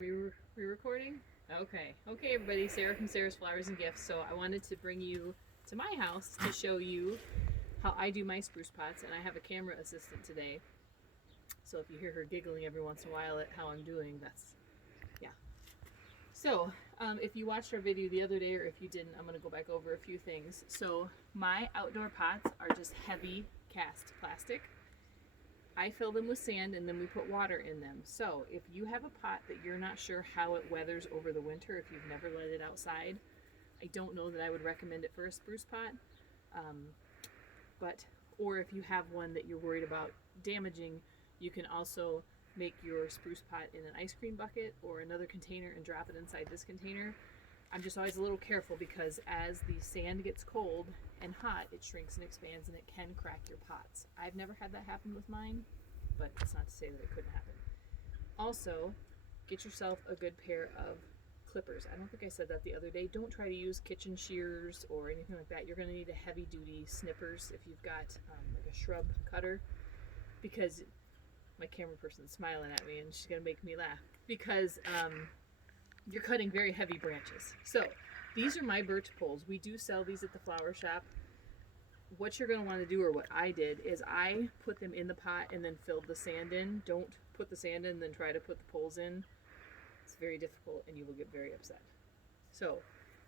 We recording? Okay. Okay, everybody. Sarah from Sarah's Flowers and Gifts. So I wanted to bring you to my house to show you how I do my spruce pots, and I have a camera assistant today. So if you hear her giggling every once in a while at how I'm doing, that's, yeah. So if you watched our video the other day, or if you didn't, I'm going to go back over a few things. So my outdoor pots are just heavy cast plastic. I fill them with sand and then we put water in them. So if you have a pot that you're not sure how it weathers over the winter, if you've never let it outside, I don't know that I would recommend it for a spruce pot. Or if you have one that you're worried about damaging, you can also make your spruce pot in an ice cream bucket or another container and drop it inside this container. I'm just always a little careful because as the sand gets cold and hot, it shrinks and expands and it can crack your pots. I've never had that happen with mine, but it's not to say that it couldn't happen. Also, get yourself a good pair of clippers. I don't think I said that the other day. Don't try to use kitchen shears or anything like that. You're going to need a heavy duty snippers if you've got like a shrub cutter, because my camera person's smiling at me and she's going to make me laugh because you're cutting very heavy branches. So these are my birch poles. We do sell these at the flower shop. What you're going to want to do, or what I did, is I put them in the pot and then filled the sand in. Don't put the sand in and then try to put the poles in. It's very difficult and you will get very upset. So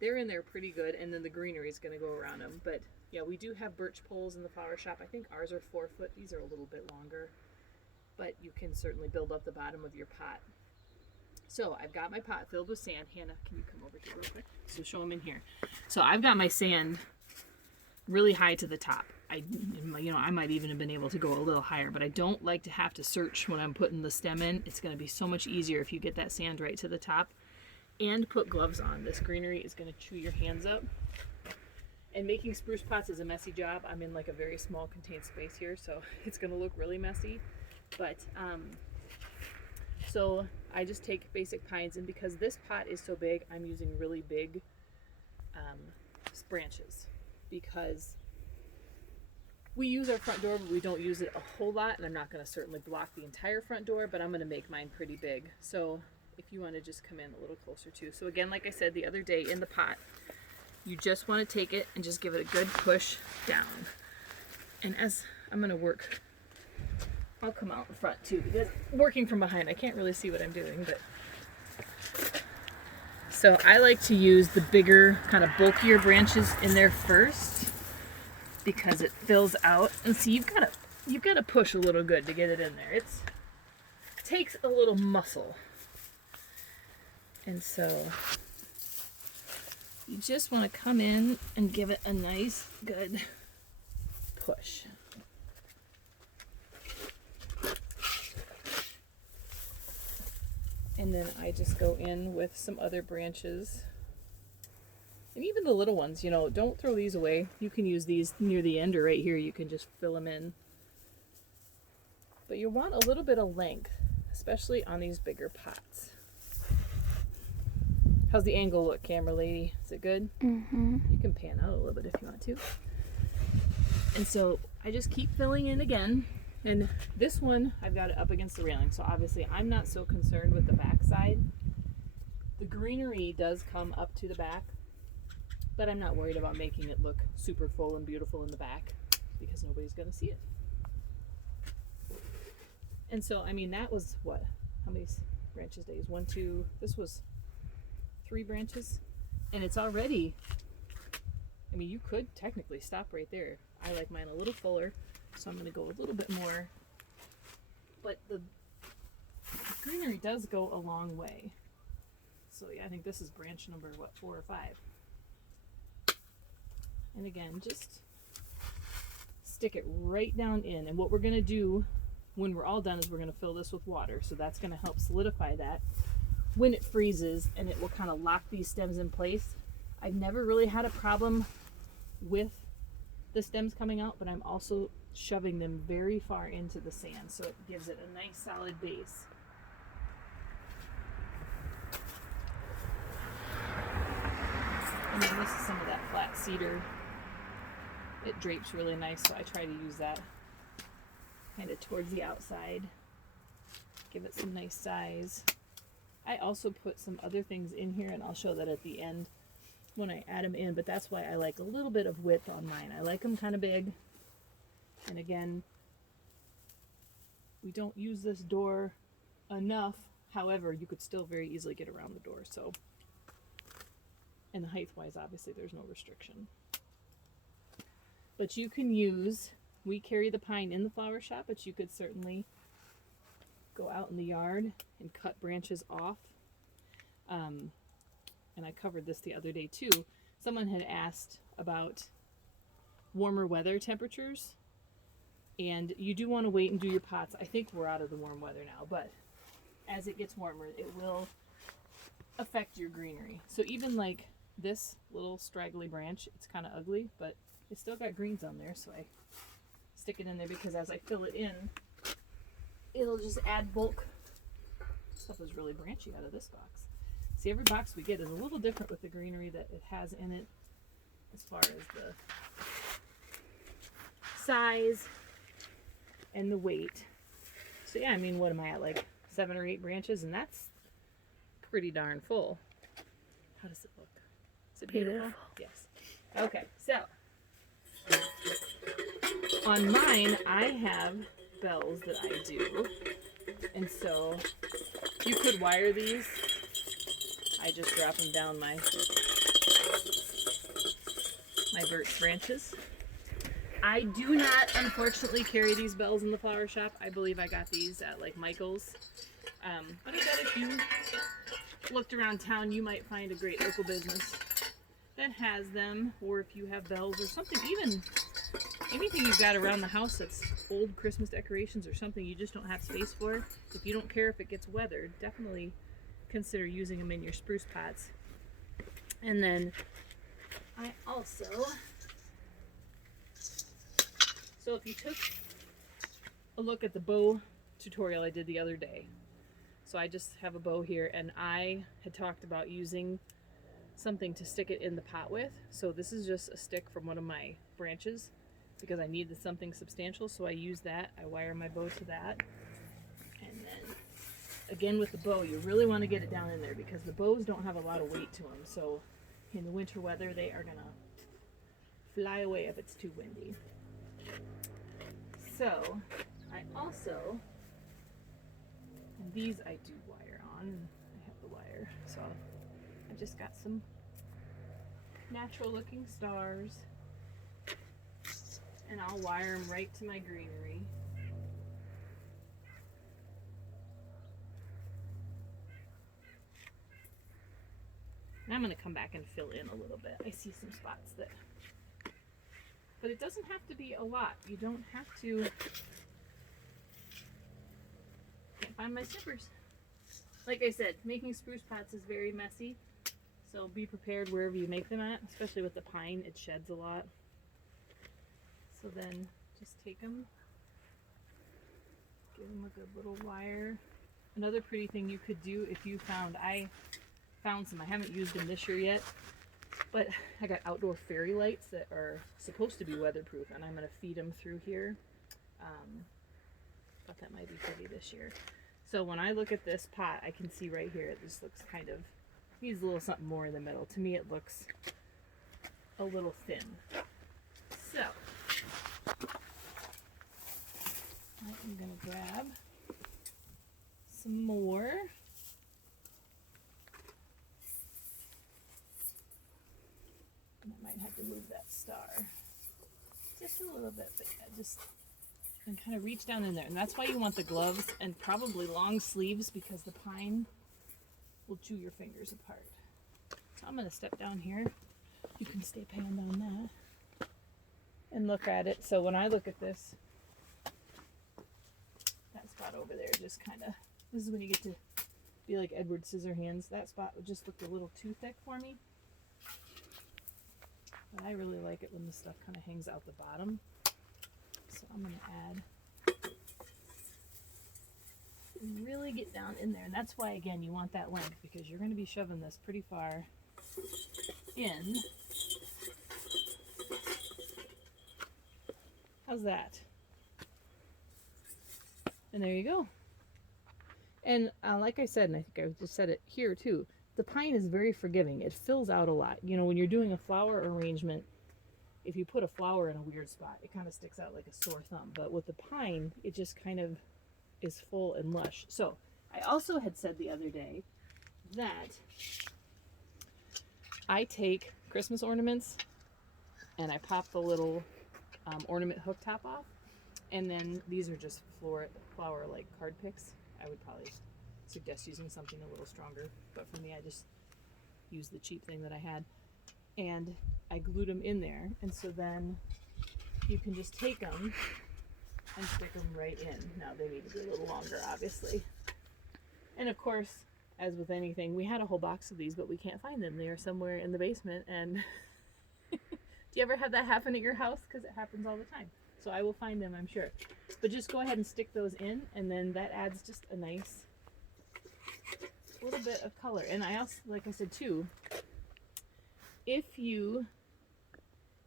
they're in there pretty good, and then the greenery is going to go around them. But yeah, we do have birch poles in the flower shop. I think ours are 4 foot. These are a little bit longer, but you can certainly build up the bottom of your pot. So I've got my pot filled with sand. Hannah, can you come over here real quick? So show them in here. So I've got my sand really high to the top. I might even have been able to go a little higher, but I don't like to have to search when I'm putting the stem in. It's going to be so much easier if you get that sand right to the top and put gloves on. This greenery is going to chew your hands up. And making spruce pots is a messy job. I'm in like a very small contained space here, so it's going to look really messy. But so I just take basic pines, and because this pot is so big, I'm using really big branches, because we use our front door, but we don't use it a whole lot, and I'm not going to certainly block the entire front door, but I'm going to make mine pretty big. So if you want to just come in a little closer too. So again, like I said the other day, in the pot, you just want to take it and just give it a good push down. And as I'm going to work, I'll come out in front too, because working from behind, I can't really see what I'm doing, but so I like to use the bigger, kind of bulkier branches in there first, because it fills out. And see, you've got to push a little good to get it in there. It takes a little muscle. And so you just want to come in and give it a nice, good push. And then I just go in with some other branches. And even the little ones, don't throw these away. You can use these near the end, or right here, you can just fill them in. But you want a little bit of length, especially on these bigger pots. How's the angle look, camera lady? Is it good? Mm-hmm. You can pan out a little bit if you want to. And so I just keep filling in again. And this one, I've got it up against the railing, so obviously I'm not so concerned with the back side. The greenery does come up to the back, but I'm not worried about making it look super full and beautiful in the back, because nobody's going to see it. And so, that was what? How many branches days? 1, 2, this was 3 branches. And it's already, you could technically stop right there. I like mine a little fuller, so I'm going to go a little bit more. But the greenery does go a long way. So yeah, I think this is branch number, 4 or 5. And again, just stick it right down in. And what we're going to do when we're all done is we're going to fill this with water. So that's going to help solidify that when it freezes, and it will kind of lock these stems in place. I've never really had a problem with the stems coming out, but I'm also shoving them very far into the sand, so it gives it a nice solid base. And then this is some of that flat cedar. It drapes really nice, so I try to use that kind of towards the outside. Give it some nice size. I also put some other things in here, and I'll show that at the end when I add them in, but that's why I like a little bit of width on mine. I like them kind of big. And again, we don't use this door enough. However, you could still very easily get around the door. So, and height-wise, obviously, there's no restriction. But you can use, we carry the pine in the flower shop, but you could certainly go out in the yard and cut branches off. And I covered this the other day too. Someone had asked about warmer weather temperatures, and you do want to wait and do your pots. I think we're out of the warm weather now, but as it gets warmer, it will affect your greenery. So even like this little straggly branch, it's kind of ugly, but it's still got greens on there, so I stick it in there because as I fill it in, it'll just add bulk. Stuff is really branchy out of this box. See, every box we get is a little different with the greenery that it has in it as far as the size and the weight. So yeah, I mean, what am I at, like 7 or 8 branches, and that's pretty darn full. How does it look? Is it beautiful? Yes. Okay, so on mine, I have bells that I do, and so you could wire these. I just drop them down my birch branches. I do not, unfortunately, carry these bells in the flower shop. I believe I got these at like Michael's. But I bet if you looked around town, you might find a great local business that has them, or if you have bells or something, even anything you've got around the house that's old Christmas decorations or something you just don't have space for. If you don't care if it gets weathered, definitely consider using them in your spruce pots. And then I also, so if you took a look at the bow tutorial I did the other day, so I just have a bow here, and I had talked about using something to stick it in the pot with. So this is just a stick from one of my branches because I needed something substantial, so I use that. I wire my bow to that, and then again with the bow, you really want to get it down in there because the bows don't have a lot of weight to them. So in the winter weather, they are gonna fly away if it's too windy. So I also, and these I do wire on. I have the wire, so I just got some natural looking stars, and I'll wire them right to my greenery. And I'm going to come back and fill in a little bit. I see some spots that, but it doesn't have to be a lot. You don't have to. Can't find my snippers. Like I said, making spruce pots is very messy, so be prepared wherever you make them at, especially with the pine, it sheds a lot. So then just take them, give them a good little wire. Another pretty thing you could do if you found, I found some, I haven't used them this year yet, but I got outdoor fairy lights that are supposed to be weatherproof, and I'm going to feed them through here. Thought that might be pretty this year. So when I look at this pot, I can see right here, it just looks kind of, needs a little something more in the middle. To me, it looks a little thin. So I'm going to grab some more. I might have to move that star just a little bit, but yeah, just and kind of reach down in there. And that's why you want the gloves and probably long sleeves, because the pine will chew your fingers apart. So I'm going to step down here. You can stay paying down that and look at it. So when I look at this, that spot over there just kind of, this is when you get to be like Edward Scissorhands. That spot just looked a little too thick for me. But I really like it when the stuff kind of hangs out the bottom. So I'm going to add, really get down in there. And that's why, again, you want that length, because you're going to be shoving this pretty far in. How's that? And there you go. And like I said, and I think I just said it here too, the pine is very forgiving. It fills out a lot. You know, when you're doing a flower arrangement, if you put a flower in a weird spot, it kind of sticks out like a sore thumb. But with the pine, it just kind of is full and lush. So I also had said the other day that I take Christmas ornaments and I pop the little ornament hook top off, and then these are just flower like card picks. I would probably suggest using something a little stronger, but for me, I just used the cheap thing that I had, and I glued them in there. And so then you can just take them and stick them right in. Now they need to be a little longer, obviously. And of course, as with anything, we had a whole box of these, but we can't find them. They are somewhere in the basement. And do you ever have that happen at your house? Because it happens all the time. So I will find them, I'm sure. But just go ahead and stick those in, and then that adds just a nice little bit of color. And I also, like I said too,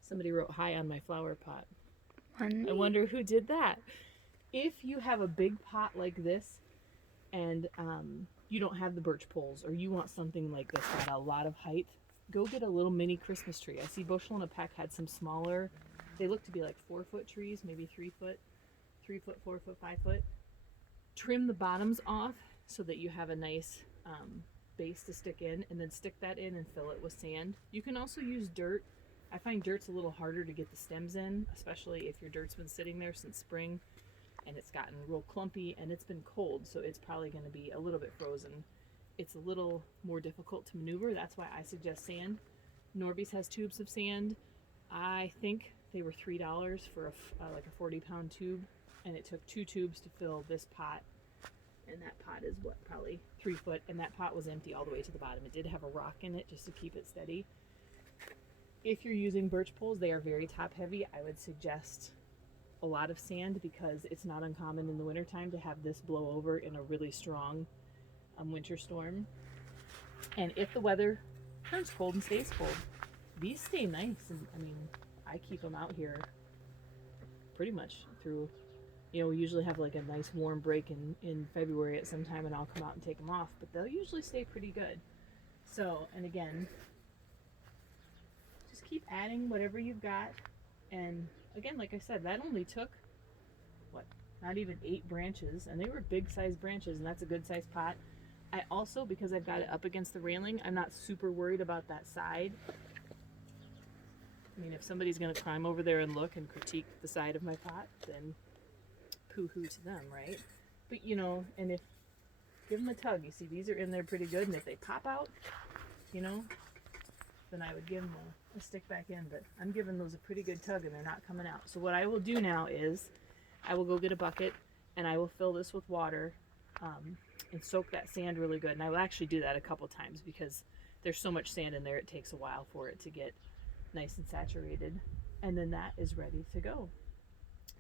somebody wrote hi on my flower pot. I wonder who did that. If you have a big pot like this and you don't have the birch poles, or you want something like this at a lot of height, go get a little mini Christmas tree. I see Bushel in a Peck had some smaller, they look to be like 4-foot trees, maybe 3 foot, 3 foot, 4 foot, 5 foot. Trim the bottoms off so that you have a nice base to stick in, and then stick that in and fill it with sand. You can also use dirt. I find dirt's a little harder to get the stems in, especially if your dirt's been sitting there since spring and it's gotten real clumpy and it's been cold, so it's probably going to be a little bit frozen. It's a little more difficult to maneuver. That's why I suggest sand. Norby's has tubes of sand. I think they were $3 for like a 40-pound tube, and it took 2 tubes to fill this pot. And that pot is what, probably 3 foot, and that pot was empty all the way to the bottom. It did have a rock in it just to keep it steady. If you're using birch poles, they are very top heavy. I would suggest a lot of sand, because it's not uncommon in the wintertime to have this blow over in a really strong winter storm. And if the weather turns cold and stays cold, these stay nice. And I mean, I keep them out here pretty much through, you know, we usually have like a nice warm break in February at some time, and I'll come out and take them off, but they'll usually stay pretty good. So, and again, just keep adding whatever you've got. And again, like I said, that only took, what, not even 8 branches, and they were big size branches, and that's a good size pot. I also, because I've got it up against the railing, I'm not super worried about that side. I mean, if somebody's going to climb over there and look and critique the side of my pot, then poo-hoo to them, right? But you know, and if, give them a tug. You see, these are in there pretty good, and if they pop out, you know, then I would give them a stick back in. But I'm giving those a pretty good tug, and they're not coming out. So what I will do now is I will go get a bucket, and I will fill this with water and soak that sand really good. And I will actually do that a couple times, because there's so much sand in there, it takes a while for it to get nice and saturated. And then that is ready to go.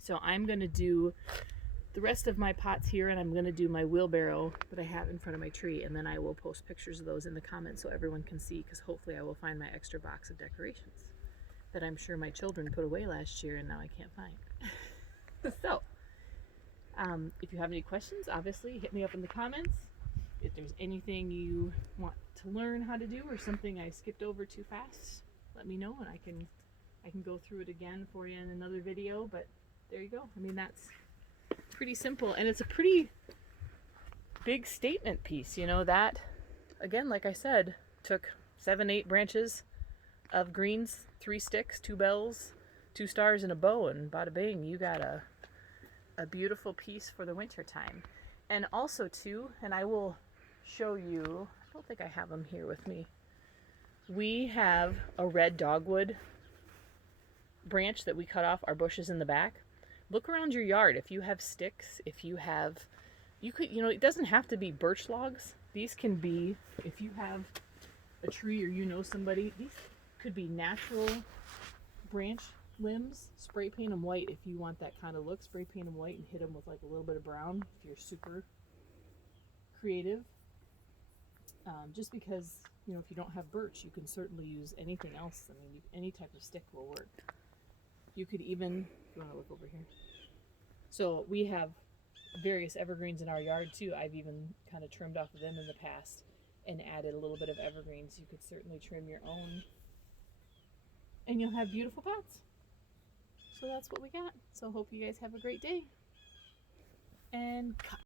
So I'm going to do the rest of my pots here, and I'm going to do my wheelbarrow that I have in front of my tree, and then I will post pictures of those in the comments so everyone can see, because hopefully I will find my extra box of decorations that I'm sure my children put away last year and now I can't find. So, if you have any questions, obviously hit me up in the comments. If there's anything you want to learn how to do, or something I skipped over too fast, let me know, and I can go through it again for you in another video. But there you go. I mean, that's pretty simple, and it's a pretty big statement piece, you know. That, again, like I said, took 7-8 branches of greens, 3 sticks, 2 bells, 2 stars, and a bow, and bada bing, you got a beautiful piece for the winter time. And also too, and I will show you, I don't think I have them here with me, we have a red dogwood branch that we cut off our bushes in the back. Look around your yard. If you have sticks, if you have, you could, you know, it doesn't have to be birch logs. These can be, if you have a tree or you know somebody, these could be natural branch limbs. Spray paint them white if you want that kind of look. Spray paint them white and hit them with like a little bit of brown if you're super creative. Just because, you know, if you don't have birch, you can certainly use anything else. I mean, any type of stick will work. You could even, if you want to look over here. So we have various evergreens in our yard too. I've even kind of trimmed off of them in the past and added a little bit of evergreens. You could certainly trim your own and you'll have beautiful pots. So that's what we got. So hope you guys have a great day. And cut.